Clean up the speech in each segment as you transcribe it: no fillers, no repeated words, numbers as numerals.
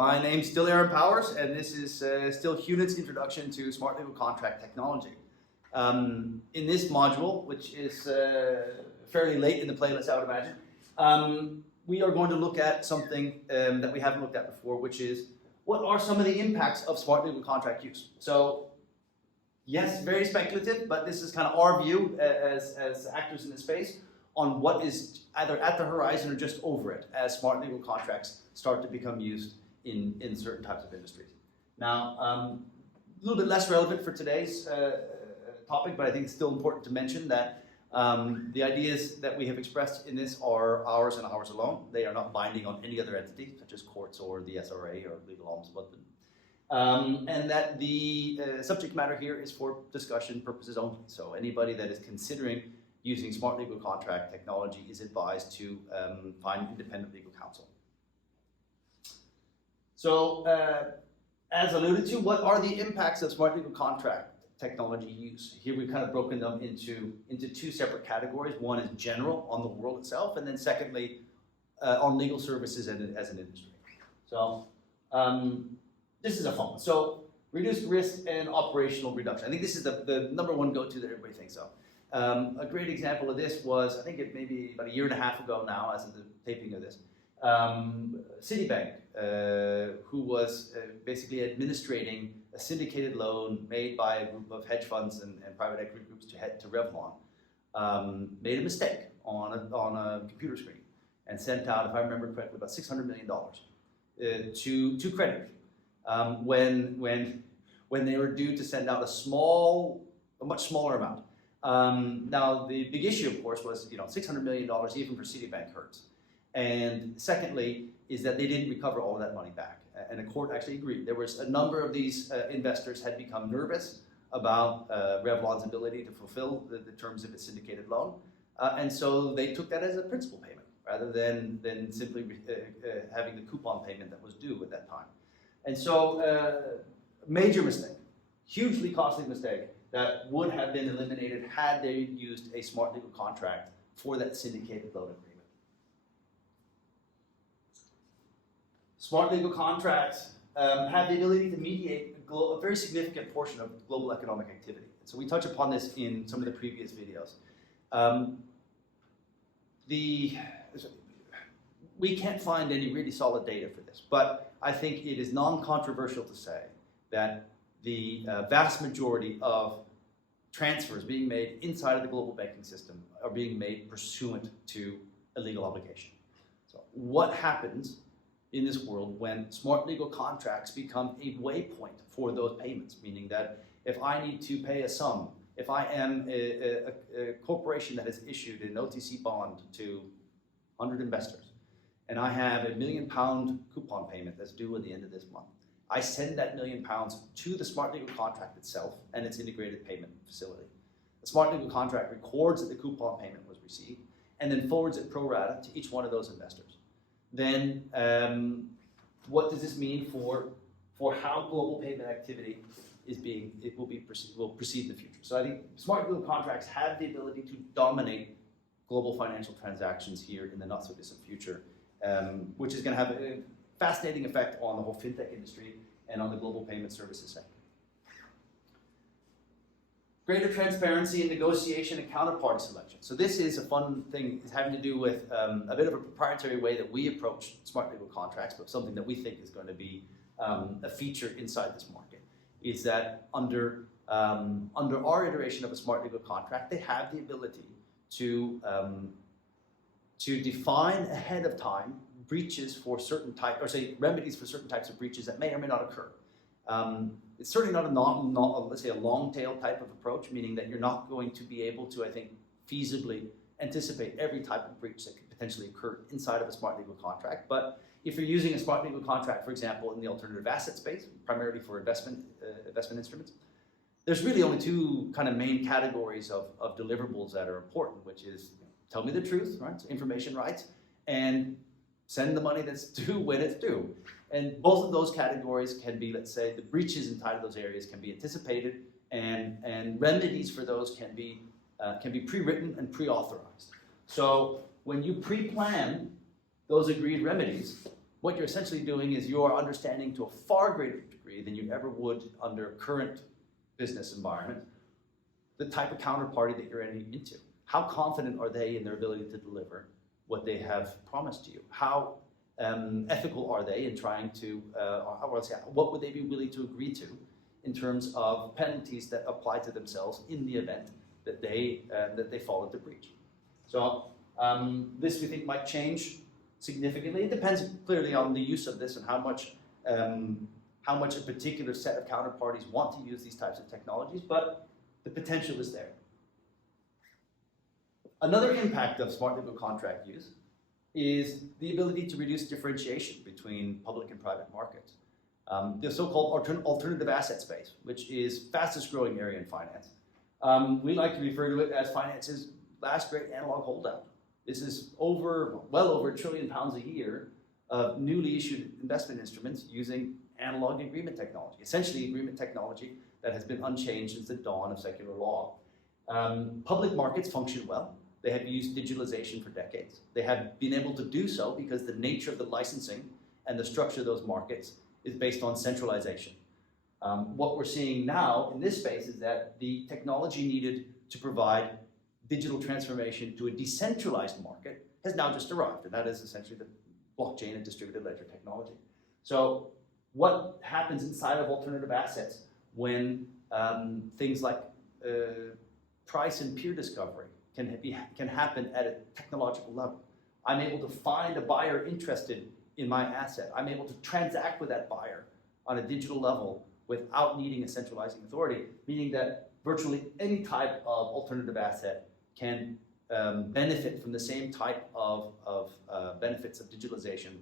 My name's still Aaron Powers, and this is still Hunit's introduction to smart legal contract technology. In this module, which is fairly late in the playlist, I would imagine, we are going to look at something that we haven't looked at before, which is what are some of the impacts of smart legal contract use. So, yes, very speculative, but this is kind of our view as actors in this space on what is either at the horizon or just over it as smart legal contracts start to become used in certain types of industries. Now, a little bit less relevant for today's topic, but I think it's still important to mention that the ideas that we have expressed in this are ours and ours alone. They are not binding on any other entity, such as courts or the SRA or Legal Ombudsman. And that the subject matter here is for discussion purposes only. So anybody that is considering using smart legal contract technology is advised to find independent legal counsel. So, as alluded to, what are the impacts of smart legal contract technology use? Here we've kind of broken them into two separate categories. One is general on the world itself, and then secondly, on legal services as an industry. So, this is a fun one. So, reduced risk and operational reduction. I think this is the number one go-to that everybody thinks of. A great example of this was, I think it may be about a year and a half ago now, as of the taping of this, Citibank, who was basically administrating a syndicated loan made by a group of hedge funds and private equity groups to Revlon, made a mistake on a computer screen and sent out, if I remember correctly, about $600 million to creditors when they were due to send out a much smaller amount. Now, the big issue, of course, was $600 million even for Citibank hurts. And secondly, is that they didn't recover all of that money back. And the court actually agreed. There was a number of these investors had become nervous about Revlon's ability to fulfill the terms of its syndicated loan. And so they took that as a principal payment rather than simply having the coupon payment that was due at that time. And so, major mistake, hugely costly mistake that would have been eliminated had they used a smart legal contract for that syndicated loan agreement. Smart legal contracts have the ability to mediate a very significant portion of global economic activity. So we touch upon this in some of the previous videos. We can't find any really solid data for this, but I think it is non-controversial to say that the vast majority of transfers being made inside of the global banking system are being made pursuant to a legal obligation. So what happens in this world when smart legal contracts become a waypoint for those payments, meaning that if I need to pay a sum, if I am a corporation that has issued an OTC bond to 100 investors, and I have a £1 million coupon payment that's due at the end of this month, I send that £1 million to the smart legal contract itself and its integrated payment facility. The smart legal contract records that the coupon payment was received and then forwards it pro rata to each one of those investors. Then what does this mean for how global payment activity will proceed in the future? So I think smart legal contracts have the ability to dominate global financial transactions here in the not so distant future, which is going to have a fascinating effect on the whole fintech industry and on the global payment services sector. Greater transparency in negotiation and counterparty selection. So this is a fun thing. It's having to do with a bit of a proprietary way that we approach smart legal contracts, but something that we think is going to be a feature inside this market. Is that under our iteration of a smart legal contract, they have the ability to define ahead of time breaches for certain types, or say remedies for certain types of breaches that may or may not occur. It's certainly not let's say a long tail type of approach, meaning that you're not going to be able to, I think, feasibly anticipate every type of breach that could potentially occur inside of a smart legal contract. But if you're using a smart legal contract, for example, in the alternative asset space, primarily for investment instruments, there's really only two kind of main categories of deliverables that are important, which is tell me the truth, right? So information rights, and send the money that's due when it's due. And both of those categories can be, let's say, the breaches inside of those areas can be anticipated, and remedies for those can be pre-written and pre-authorized. So when you pre-plan those agreed remedies, what you're essentially doing is you are understanding to a far greater degree than you ever would under current business environment the type of counterparty that you're entering into. How confident are they in their ability to deliver what they have promised to you? How ethical are they in trying to, what would they be willing to agree to in terms of penalties that apply to themselves in the event that they fall into breach? So this we think might change significantly. It depends clearly on the use of this and how much a particular set of counterparties want to use these types of technologies, but the potential is there. Another impact of smart legal contract use is the ability to reduce differentiation between public and private markets. The so-called alternative asset space, which is fastest growing area in finance. We like to refer to it as finance's last great analog holdout. This is well over £1 trillion a year of newly issued investment instruments using analog agreement technology, essentially agreement technology that has been unchanged since the dawn of secular law. Public markets function well. They have used digitalization for decades. They have been able to do so because the nature of the licensing and the structure of those markets is based on centralization. What we're seeing now in this space is that the technology needed to provide digital transformation to a decentralized market has now just arrived, and that is essentially the blockchain and distributed ledger technology. So what happens inside of alternative assets when things like price and peer discovery can happen at a technological level? I'm able to find a buyer interested in my asset. I'm able to transact with that buyer on a digital level without needing a centralizing authority, meaning that virtually any type of alternative asset can benefit from the same type of benefits of digitalization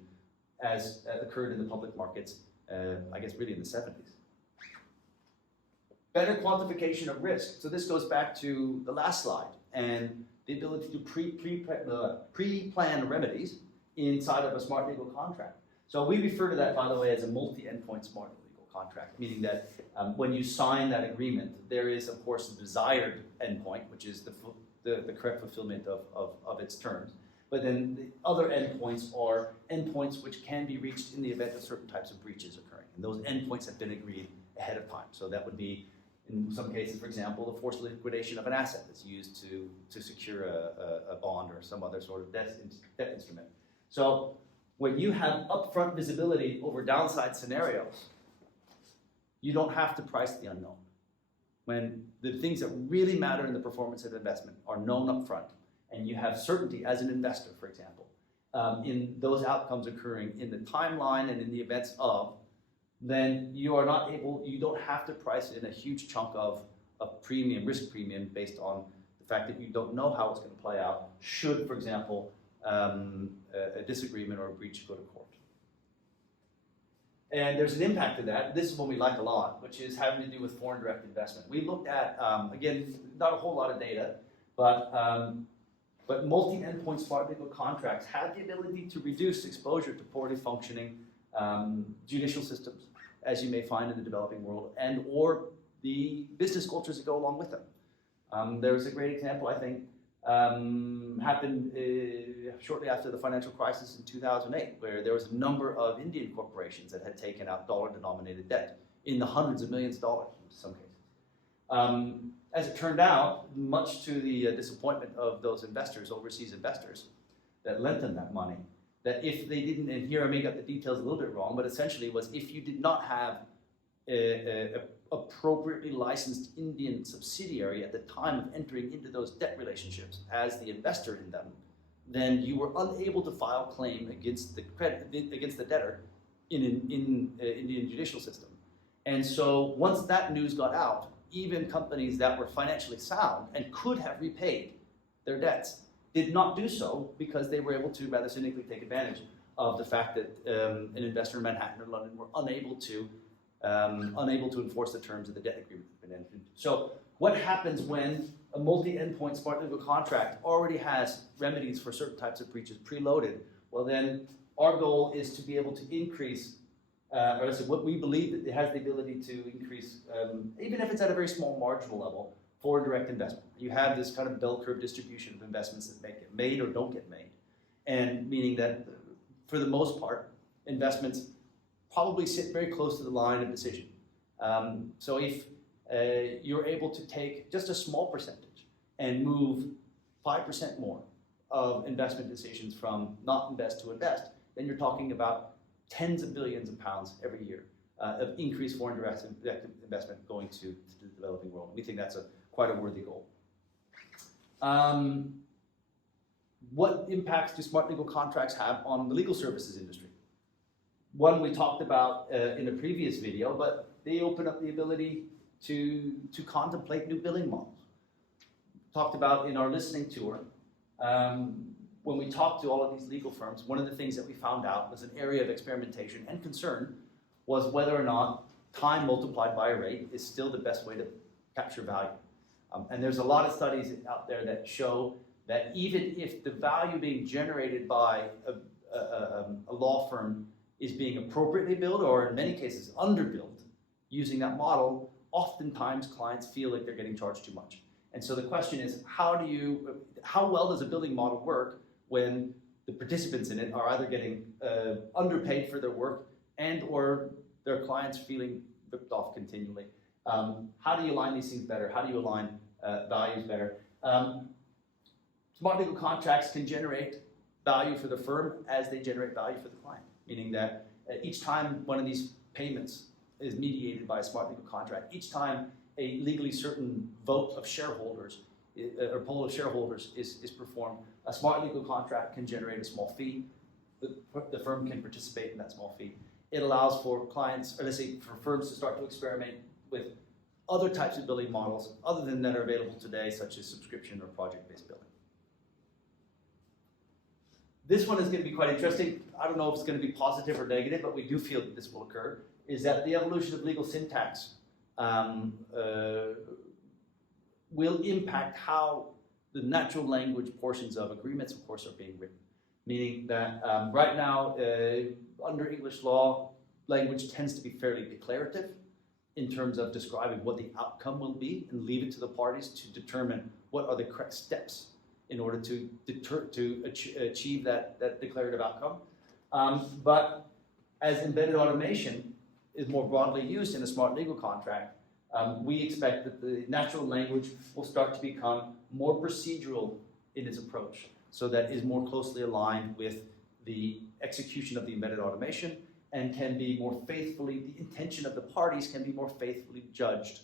as occurred in the public markets, I guess really in the 70s. Better quantification of risk. So this goes back to the last slide and the ability to pre-plan remedies inside of a smart legal contract. So we refer to that, by the way, as a multi-endpoint smart legal contract, meaning that when you sign that agreement, there is, of course, a desired endpoint, which is the correct fulfillment of its terms. But then the other endpoints are endpoints which can be reached in the event of certain types of breaches occurring. And those endpoints have been agreed ahead of time. So that would be, in some cases, for example, the forced liquidation of an asset that's used to secure a bond or some other sort of debt instrument. So when you have upfront visibility over downside scenarios, you don't have to price the unknown. When the things that really matter in the performance of investment are known upfront, and you have certainty as an investor, for example, in those outcomes occurring in the timeline and in the events of, then you don't have to price in a huge chunk of premium, risk premium, based on the fact that you don't know how it's going to play out should, for example, a disagreement or a breach go to court. And there's an impact to that. This is one we like a lot, which is having to do with foreign direct investment. We looked at, again, not a whole lot of data, but multi-endpoint smart legal contracts have the ability to reduce exposure to poorly functioning judicial systems, as you may find in the developing world, and or the business cultures that go along with them. There was a great example, I think, happened shortly after the financial crisis in 2008, where there was a number of Indian corporations that had taken out dollar-denominated debt in the hundreds of millions of dollars in some cases. As it turned out, much to the disappointment of those investors, overseas investors, that lent them that money, that if they didn't, and here I may got the details a little bit wrong, but essentially was if you did not have a appropriately licensed Indian subsidiary at the time of entering into those debt relationships as the investor in them, then you were unable to file claim against the debtor in Indian judicial system. And so once that news got out, even companies that were financially sound and could have repaid their debts did not do so because they were able to rather cynically take advantage of the fact that an investor in Manhattan or London were unable to enforce the terms of the debt agreement that had been entered into. So what happens when a multi-endpoint smart legal contract already has remedies for certain types of breaches preloaded? Well, then our goal is to be able to increase, what we believe that it has the ability to increase, even if it's at a very small marginal level, foreign direct investment. You have this kind of bell curve distribution of investments that get made or don't get made, and meaning that for the most part, investments probably sit very close to the line of decision. So if you're able to take just a small percentage and move 5% more of investment decisions from not invest to invest, then you're talking about tens of billions of pounds every year of increased foreign direct investment going to the developing world. We think that's quite a worthy goal. What impacts do smart legal contracts have on the legal services industry? One we talked about in a previous video, but they open up the ability to contemplate new billing models. Talked about in our listening tour, when we talked to all of these legal firms, one of the things that we found out was an area of experimentation and concern was whether or not time multiplied by a rate is still the best way to capture value. And there's a lot of studies out there that show that even if the value being generated by a law firm is being appropriately billed, or in many cases underbilled, using that model, oftentimes clients feel like they're getting charged too much. And so the question is, how well does a billing model work when the participants in it are either getting underpaid for their work and or their clients feeling ripped off continually? How do you align these things better? How do you align values better? Smart legal contracts can generate value for the firm as they generate value for the client, meaning that each time one of these payments is mediated by a smart legal contract, each time a legally certain vote of shareholders or poll of shareholders is performed, a smart legal contract can generate a small fee. The firm can participate in that small fee. It allows for clients, or let's say for firms to start to experiment with other types of billing models other than that are available today, such as subscription or project-based billing. This one is going to be quite interesting. I don't know if it's going to be positive or negative, but we do feel that this will occur, is that the evolution of legal syntax will impact how the natural language portions of agreements, of course, are being written. Meaning that right now, under English law, language tends to be fairly declarative in terms of describing what the outcome will be and leave it to the parties to determine what are the correct steps in order to achieve that declarative outcome. But as embedded automation is more broadly used in a smart legal contract, we expect that the natural language will start to become more procedural in its approach, so that is more closely aligned with the execution of the embedded automation and can be more faithfully, the intention of the parties can be more faithfully judged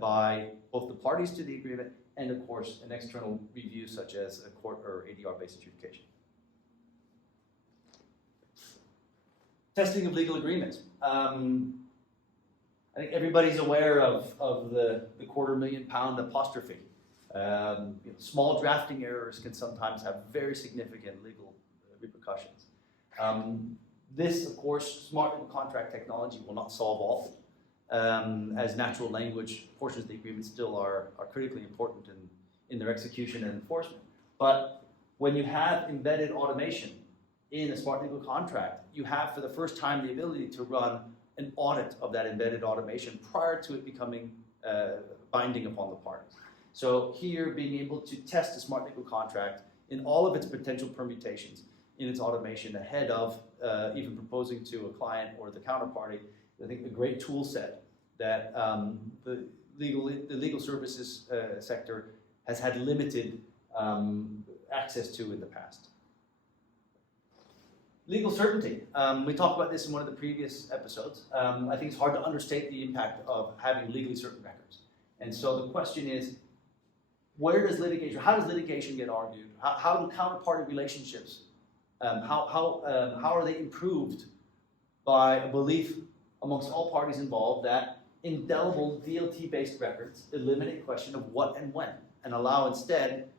by both the parties to the agreement and, of course, an external review such as a court or ADR-based adjudication. Testing of legal agreements. I think everybody's aware of the £250,000 apostrophe. Small drafting errors can sometimes have very significant legal repercussions. This, of course, smart legal contract technology will not solve all, as natural language portions of the agreement still are critically important in their execution and enforcement. But when you have embedded automation in a smart legal contract, you have for the first time the ability to run an audit of that embedded automation prior to it becoming binding upon the parties. So here, being able to test a smart legal contract in all of its potential permutations in its automation ahead of even proposing to a client or the counterparty, I think a great tool set that the legal services sector has had limited access to in the past. Legal certainty. We talked about this in one of the previous episodes. I think it's hard to understate the impact of having legally certain records. And so the question is, where does litigation, how does litigation get argued? How do counterparty relationships, how are they improved by a belief amongst all parties involved that indelible DLT-based records eliminate the question of what and when, and allow instead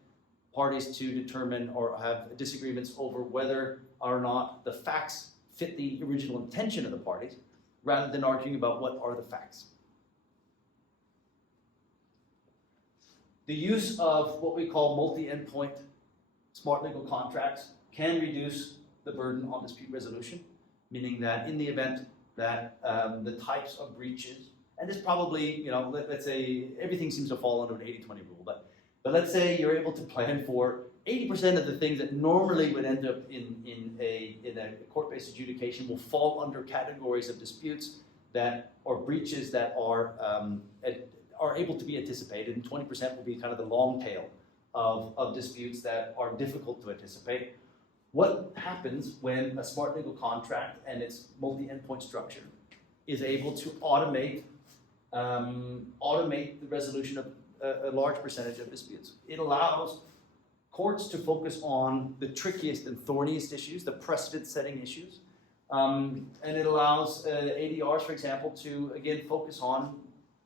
parties to determine or have disagreements over whether or not the facts fit the original intention of the parties, rather than arguing about what are the facts. The use of what we call multi-endpoint smart legal contracts can reduce the burden on dispute resolution, meaning that in the event that the types of breaches, and this probably, let's say everything seems to fall under an 80-20 rule, but But let's say you're able to plan for 80% of the things that normally would end up in a court-based adjudication will fall under categories of disputes that or breaches that are able to be anticipated, and 20% will be kind of the long tail of disputes that are difficult to anticipate. What happens when a smart legal contract and its multi-endpoint structure is able to automate the resolution of a large percentage of disputes? It allows courts to focus on the trickiest and thorniest issues, the precedent-setting issues, and it allows ADRs, for example, to again focus on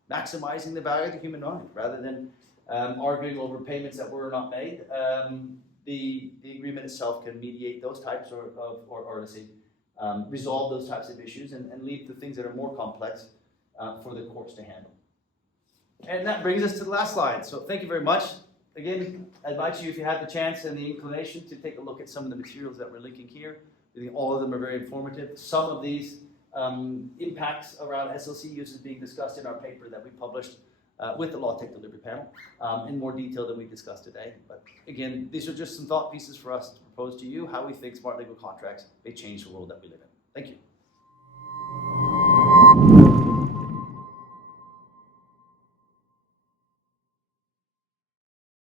maximizing the value of the human mind rather than arguing over payments that were not made. The agreement itself can mediate those types or let's say, resolve those types of issues and leave the things that are more complex for the courts to handle. And that brings us to the last slide. So thank you very much. Again, I invite you, if you have the chance and the inclination, to take a look at some of the materials that we're linking here. I think all of them are very informative. Some of these impacts around SLC use is being discussed in our paper that we published with the Law Tech Delivery Panel in more detail than we discussed today. But again, these are just some thought pieces for us to propose to you how we think smart legal contracts may change the world that we live in. Thank you.